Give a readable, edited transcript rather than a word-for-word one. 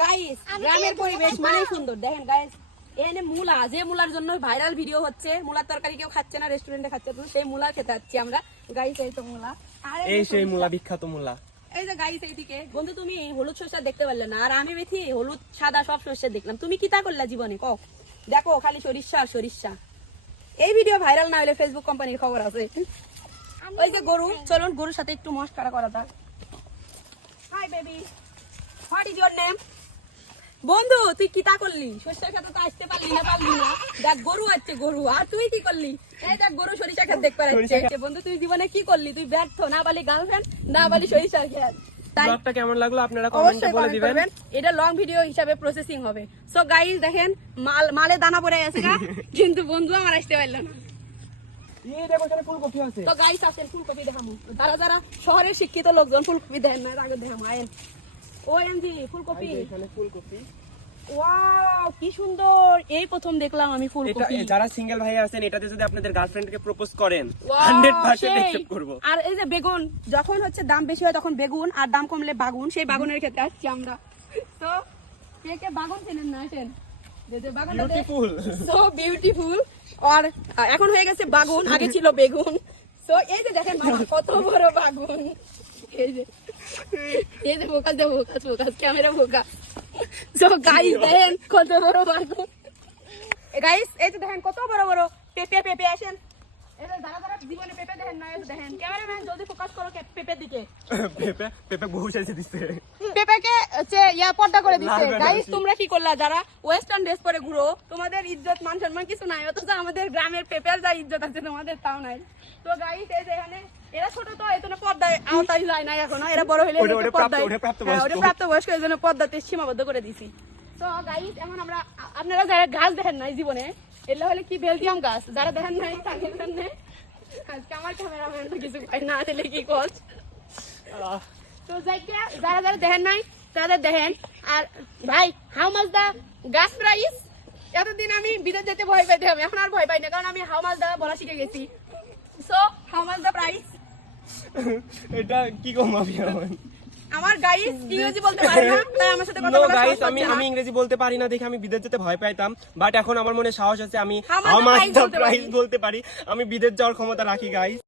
Guys গ্রামের পরিবেশ মানে সুন্দর। দেখেন গাইস এখানে মূলা, যে মূলার জন্য ভাইরাল ভিডিও হচ্ছে, মূলার তরকারি কেউ খাচ্ছে না, রেস্টুরেন্টে খাচ্ছে, তো সেই মূলা খেতে যাচ্ছি আমরা। গাইস এই তো মূলা, আর এই সেই মূলা, বিখ্যাত মূলা। এই যে গাইস এইদিকে বন্ধু তুমি হলুদ সরষা দেখতে পারলে না, আর আমি বেশি হলুদ সাদা সব সরষা দেখলাম। তুমি কি তা করলা জীবনে কও? দেখো খালি সরিষা সরিষা। এই ভিডিও ভাইরাল না হলে ফেসবুক কোম্পানির খবর আছে। ওই যে গরু, চলুন গরুর সাথে একটু মস্কারা করা যাক। Hi baby, what is your name? বন্ধু তুই কি তা করলি? সরিষার খেতে তো আসতে পারলি না। দেখ গরু আছে গরু, আর তুই কি করলি? এই দেখ গরু সরিষা খেতে দেখতে পাচ্ছে। বন্ধু তুই জীবনে কি করলি? তুই ব্যর্থ, না পালি গার্লফ্রেন্ড, না পালি সরিষার খেত। ব্লগটা কেমন লাগলো আপনারা কমেন্টে বলে দিবেন। এটা লং ভিডিও হিসাবে প্রসেসিং হবে। সো গাইস দেখেন মালে দানা পড়ে আছে গা, কিন্তু বন্ধু আমার আসতে পারলো না। এই দেখো এখানে ফুলকপি আছে। তো গাইস আসেন ফুলকপি দেখামু। যারা শহরের শিক্ষিত লোকজন ফুলকপি দেখেন না, আগে দেখামু। আয়েন ওএমজি ফুলকপি, এখানে ফুলকপি। ওয়াও কি সুন্দর, এই প্রথম দেখলাম আমি ফুলকপি। এটা যারা সিঙ্গেল ভাই আছেন, এটাতে যদি আপনাদের গার্লফ্রেন্ডকে প্রপোজ করেন Wow, 100% সেই। অ্যাকসেপ্ট করব। আর এই যে বেগুন, যখন হচ্ছে দাম বেশি হয় তখন বেগুন, আর দাম কমলে বাগুন, সেই বাগুনের ক্ষেত্রে আসছি আমরা। তো কে কে বাগুন চেনেন না আসেন, যে বাগুনটা বিউটিফুল। So beautiful. আর এখন হয়ে গেছে বাগুন, আগে ছিল বেগুন। তো এই যে দেখেন মামা কত বড় বাগুন, এই যে focus camera focus. So guys দেখেন কত বড় বাগুন। গাইস এই যে দেখেন কত বড় বড় পেঁপে আসেন। এই যে যারা জীবনে পেঁপে দেখেন না, এই যে দেখেন ক্যামেরাম্যান জলদি ফোকাস করো পেঁপের দিকে। পেঁপে বহু সাইজে দিচ্ছে। পেঁপেকে হচ্ছে পর্দা করে দিচ্ছে। গাইস তোমরা কি করলা যারা ওয়েস্টার্ন ড্রেস পরে ঘুরো, তোমাদের ইজ্জত মান সম্মান কিছু নাই, অথচ আমাদের গ্রামের পেঁপের যা ইজ্জত আছে তোমাদের তাও নাই। তো গাইস এই যে এখানে এরা ছোট, তো এই জন্য পর্দায় আওতায় যায় না এখনো, এরা বড় হলে প্রাপ্তবয়স্ক, এই জন্য পর্দাতে সীমাবদ্ধ করে দিছি। তো গাইস এখন আপনারা যারা গাছ দেখেন নাই জীবনে, এগুলো হলে কি বেলজিয়াম গাছ, যারা দেখেন নাই তাদের জন্য আজকে আমার ক্যামেরাম্যান তো কিছু পাই না দিলে কি কর। তো যারা দেখেন নাই তাদের দেখেন। আর ভাই হাউ মাচ দা গাছ প্রাইস? এতদিন আমি বিদেশ যেতে ভয় পেতাম, এখন আর ভয় পাই না, কারণ আমি হাউ মাচ দা বলা শিখে গেছি। So how much the price? এটা কি কম আমি আমার গাইস ইংরেজি বলতে পারে না, তাই আমার সাথে কথা বলা গাইস আমি ইংরেজি বলতে পারি না দেখে আমি বিদেশ যেতে ভয় পাইতাম, বাট এখন আমার মনে সাহস আছে, আমি How much how the much price দা বলতে পারি। প্রাইস বলতে পারি, আমি বিদেশ যাওয়ার ক্ষমতা রাখি গাইস।